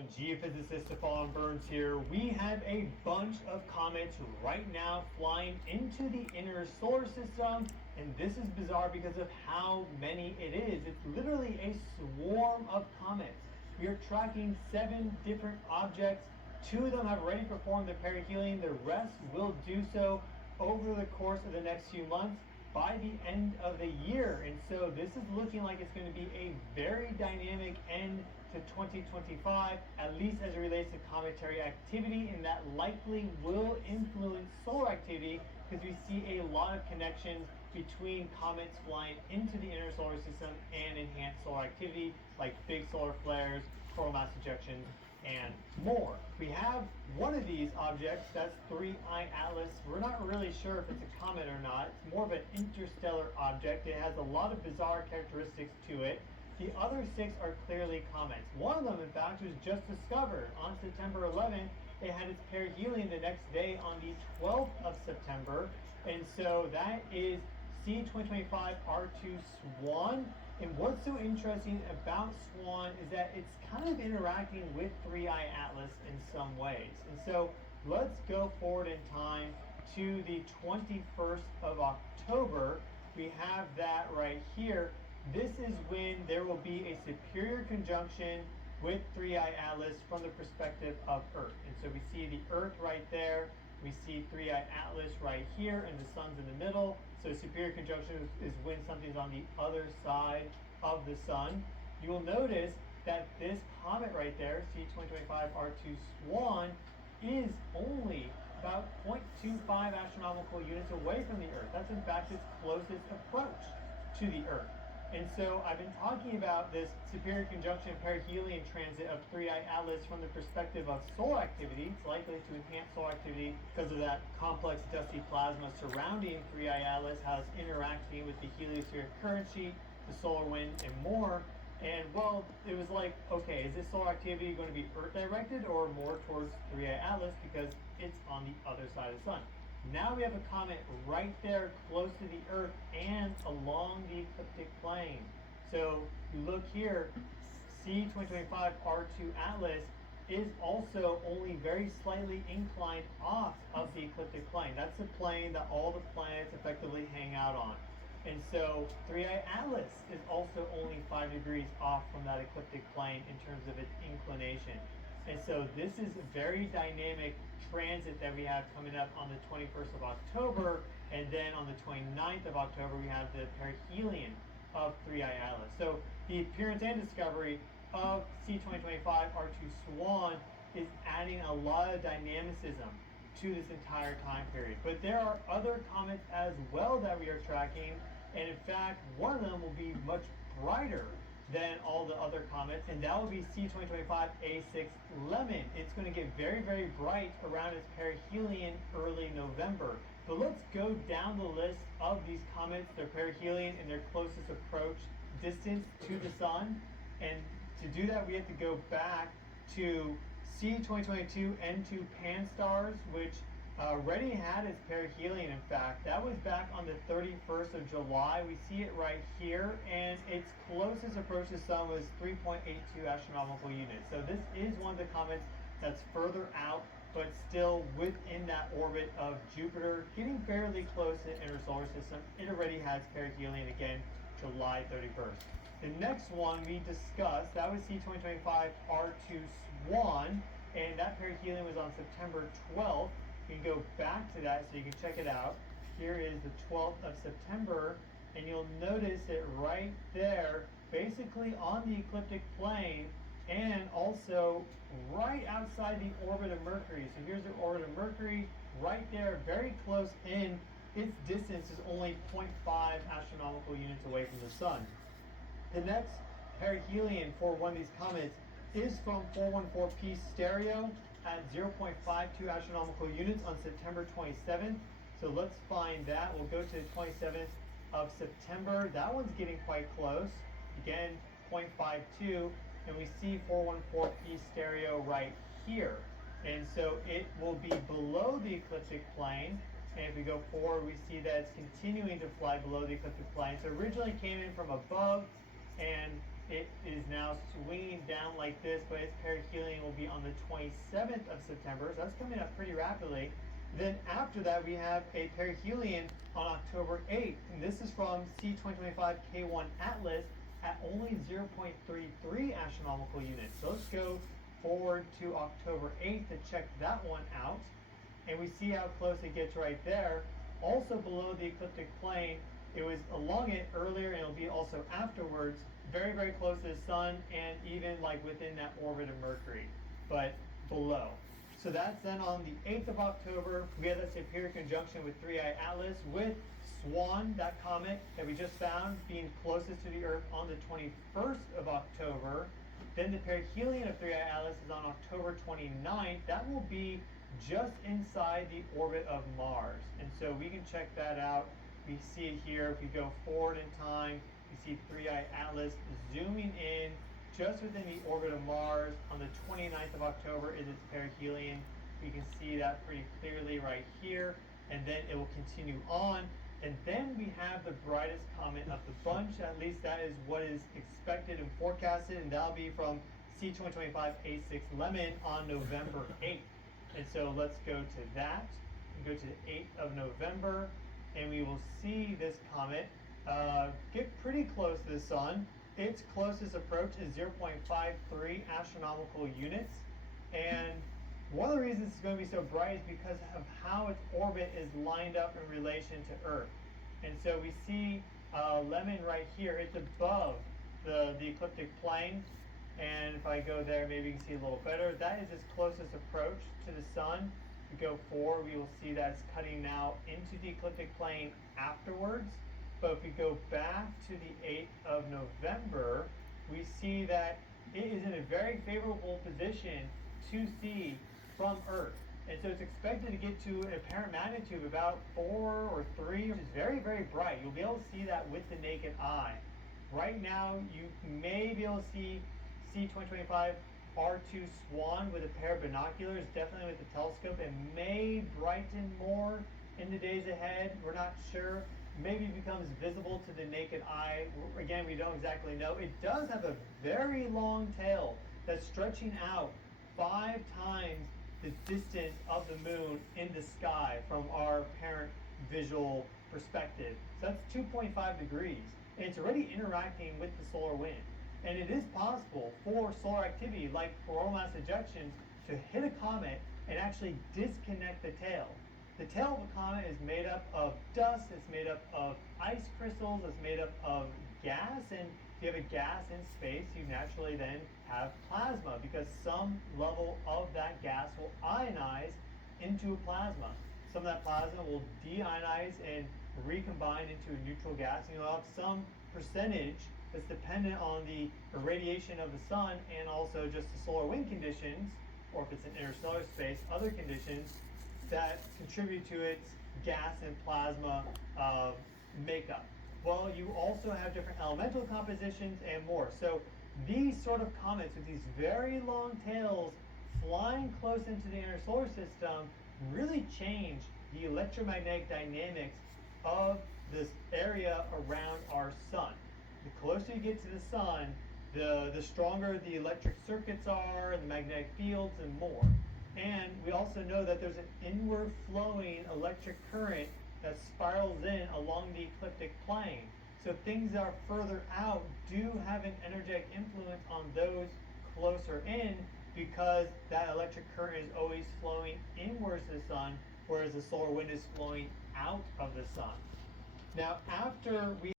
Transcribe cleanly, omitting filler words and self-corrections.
Geophysicist to Fallen Burns here. We have a bunch of comets right now flying into the inner solar system, and this is bizarre because of how many it is. It's literally a swarm of comets. We are tracking 7 different objects. 2 of them have already performed their perihelion. The rest will do so over the course of the next few months by the end of the year. And so this is looking like it's going to be a very dynamic end to 2025, at least as it relates to cometary activity, and that likely will influence solar activity because we see a lot of connections between comets flying into the inner solar system and enhanced solar activity like big solar flares, coronal mass ejections, and more. We have one of these objects, that's 3I Atlas. We're not really sure if it's a comet or not. It's more of an interstellar object. It has a lot of bizarre characteristics to it. The other 6 are clearly comets. One of them, in fact, was just discovered on September 11th. It had its perihelion the next day on the 12th of September. And so that is C2025 R2 Swan. And what's so interesting about Swan is that it's kind of interacting with 3I Atlas in some ways. And so let's go forward in time to the 21st of October. We have that right here. This is when there will be a superior conjunction with 3I Atlas from the perspective of Earth. And so we see the Earth right there. We see 3I Atlas right here, and the sun's in the middle. So superior conjunction is when something's on the other side of the sun. You will notice that this comet right there, C2025 R2 Swan, is only about 0.25 astronomical units away from the Earth. That's in fact its closest approach to the Earth. And so I've been talking about this superior conjunction perihelion transit of 3I Atlas from the perspective of solar activity. It's likely to enhance solar activity because of that complex dusty plasma surrounding 3I Atlas, how it's interacting with the heliospheric current sheet, the solar wind, and more. And well, it was like, okay, is this solar activity going to be Earth directed or more towards 3I Atlas because it's on the other side of the sun? Now we have a comet right there close to the Earth and along the ecliptic plane. So you look here, C2025 R2 Atlas is also only very slightly inclined off of the ecliptic plane. That's the plane that all the planets effectively hang out on. And so 3I Atlas is also only 5 degrees off from that ecliptic plane in terms of its inclination. And so this is a very dynamic transit that we have coming up on the 21st of October, and then on the 29th of October we have the perihelion of 3I Atlas. So the appearance and discovery of C2025 R2 Swan is adding a lot of dynamicism to this entire time period. But there are other comets as well that we are tracking, and in fact one of them will be much brighter than all the other comets, and that will be C2025 A6 Lemon. It's going to get very, very bright around its perihelion early November. So let's go down the list of these comets, their perihelion and their closest approach distance to the sun. And to do that, we have to go back to C2022 N2 Pan-STARRS, which already had its perihelion. In fact, that was back on the 31st of July. We see it right here, and its closest approach to the sun was 3.82 astronomical units. So this is one of the comets that's further out, but still within that orbit of Jupiter, getting fairly close to the inner solar system. It already has perihelion again, July 31st. The next one we discussed, that was C2025 R2 Swan, and that perihelion was on September 12th. You can go back to that so you can check it out. Here is the 12th of September, and you'll notice it right there, basically on the ecliptic plane, and also right outside the orbit of Mercury. So here's the orbit of Mercury, right there, very close in. Its distance is only 0.5 astronomical units away from the sun. The next perihelion for one of these comets is from 414P stereo at 0.52 astronomical units on September 27th. So let's find that. We'll go to the 27th of September. That one's getting quite close. Again, 0.52, and we see 414P stereo right here. And so it will be below the ecliptic plane. And if we go forward, we see that it's continuing to fly below the ecliptic plane. So originally came in from above, and it is now swinging down like this, but its perihelion will be on the 27th of September, so that's coming up pretty rapidly. Then after that, we have a perihelion on October 8th, and this is from C2025 K1 Atlas at only 0.33 astronomical units. So let's go forward to October 8th to check that one out, and we see how close it gets right there. Also below the ecliptic plane, it was along it earlier, and it'll be also afterwards, very, very close to the sun, and even like within that orbit of Mercury, but below. So that's then on the 8th of October. We have that superior conjunction with 3i Atlas, with Swan, that comet that we just found, being closest to the Earth on the 21st of October. Then the perihelion of 3i Atlas is on October 29th. That will be just inside the orbit of Mars. And so we can check that out. We see it here. If we go forward in time, you see 3i Atlas zooming in just within the orbit of Mars. On the 29th of October is its perihelion. We can see that pretty clearly right here. And then it will continue on. And then we have the brightest comet of the bunch. At least that is what is expected and forecasted. And that'll be from C2025 A6 Lemon on November 8th. And so let's go to that. We go to the 8th of November. And we will see this comet get pretty close to the sun. Its closest approach is 0.53 astronomical units. And one of the reasons it's going to be so bright is because of how its orbit is lined up in relation to Earth. And so we see Lemon right here. It's above the ecliptic plane. And if I go there, maybe you can see a little better. That is its closest approach to the sun. If we go forward, we will see that it's cutting now into the ecliptic plane afterwards. But if we go back to the 8th of November, we see that it is in a very favorable position to see from Earth. And so it's expected to get to an apparent magnitude of about 4 or 3, which is very, very bright. You'll be able to see that with the naked eye. Right now, you may be able to see C2025 R2 Swan with a pair of binoculars, definitely with the telescope. It may brighten more in the days ahead. We're not sure. Maybe it becomes visible to the naked eye. Again, we don't exactly know. It does have a very long tail that's stretching out 5 times the distance of the moon in the sky from our apparent visual perspective. So that's 2.5 degrees. And it's already interacting with the solar wind. And it is possible for solar activity like coronal mass ejections to hit a comet and actually disconnect the tail. The tail of a comet is made up of dust, it's made up of ice crystals, it's made up of gas, and if you have a gas in space, you naturally then have plasma because some level of that gas will ionize into a plasma. Some of that plasma will deionize and recombine into a neutral gas, and you'll have some percentage that's dependent on the irradiation of the sun and also just the solar wind conditions, or if it's in interstellar space, other conditions that contribute to its gas and plasma makeup. Well, you also have different elemental compositions and more. So these sort of comets with these very long tails flying close into the inner solar system really change the electromagnetic dynamics of this area around our sun. The closer you get to the sun, the stronger the electric circuits are, the magnetic fields, and more. And we also know that there's an inward flowing electric current that spirals in along the ecliptic plane. So things that are further out do have an energetic influence on those closer in because that electric current is always flowing inwards to the sun, whereas the solar wind is flowing out of the sun. Now, after we